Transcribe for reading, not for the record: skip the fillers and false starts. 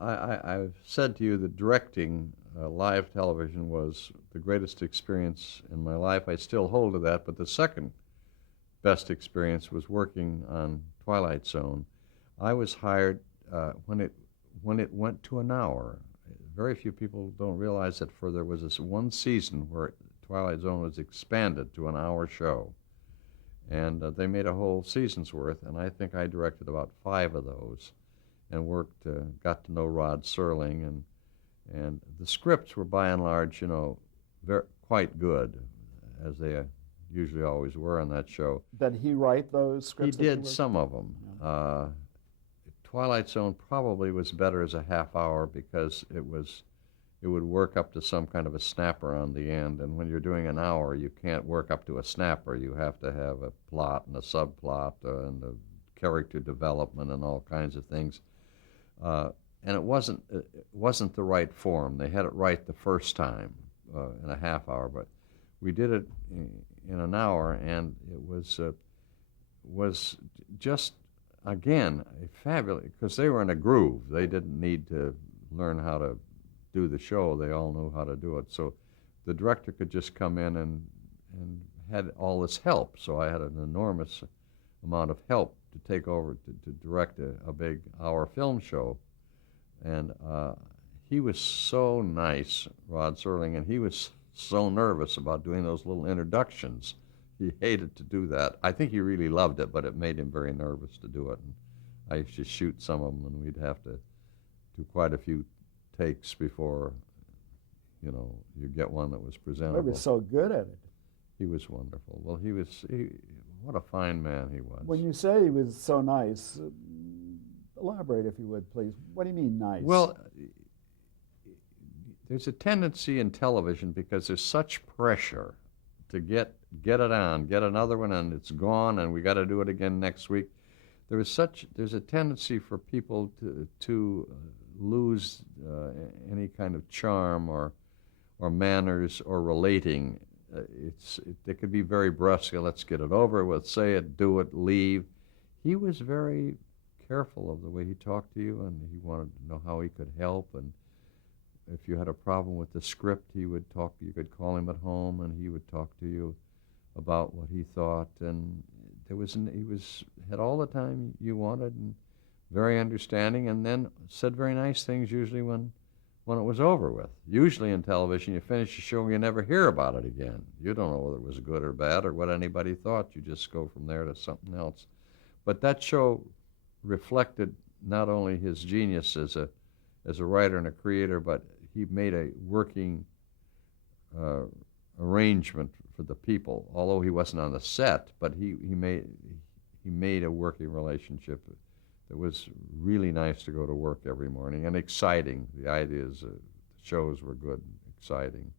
I've said to you that directing live television was the greatest experience in my life. I still hold to that, but the second best experience was working on Twilight Zone. I was hired when it went to an hour. Very few people don't realize that for there was this one season where Twilight Zone was expanded to an hour show, and they made a whole season's worth, and I think I directed about 5 of those, and got to know Rod Serling, and the scripts were by and large, quite good, as they usually always were on that show. Did he write those He scripts? did some of them. Yeah. Twilight Zone probably was better as a half hour because it would work up to some kind of a snapper on the end, and when you're doing an hour, you can't work up to a snapper. You have to have a plot and a subplot and a character development and all kinds of things. And it wasn't the right form. They had it right the first time in a half hour, but we did it in an hour, and it was just, again, fabulous, because they were in a groove. They didn't need to learn how to do the show. They all knew how to do it. So the director could just come in and had all this help. So I had an enormous amount of help to take over to direct a big hour film show. And he was so nice, Rod Serling, and he was so nervous about doing those little introductions. He hated to do that. I think he really loved it, but it made him very nervous to do it. And I used to shoot some of them, and we'd have to do quite a few takes before, you get one that was presentable. He was so good at it. He was wonderful. Well, what a fine man he was. When you say he was so nice, elaborate if you would, please. What do you mean nice? Well, there's a tendency in television, because there's such pressure to get it on, get another one, and it's gone, and we got to do it again next week. There's a tendency for people to lose any kind of charm or manners or relating. They could be very brusque. Let's get it over with, say it, do it, leave. He was very careful of the way he talked to you, and he wanted to know how he could help. And if you had a problem with the script, he would talk. You could call him at home, and he would talk to you about what he thought. And had all the time you wanted, and very understanding, and then said very nice things usually when it was over with. Usually in television, you finish the show and you never hear about it again. You don't know whether it was good or bad or what anybody thought. You just go from there to something else. But that show reflected not only his genius as a writer and a creator, but he made a working arrangement for the people. Although he wasn't on the set, but he made a working relationship. It was really nice to go to work every morning, and exciting. The ideas, the shows were good, exciting.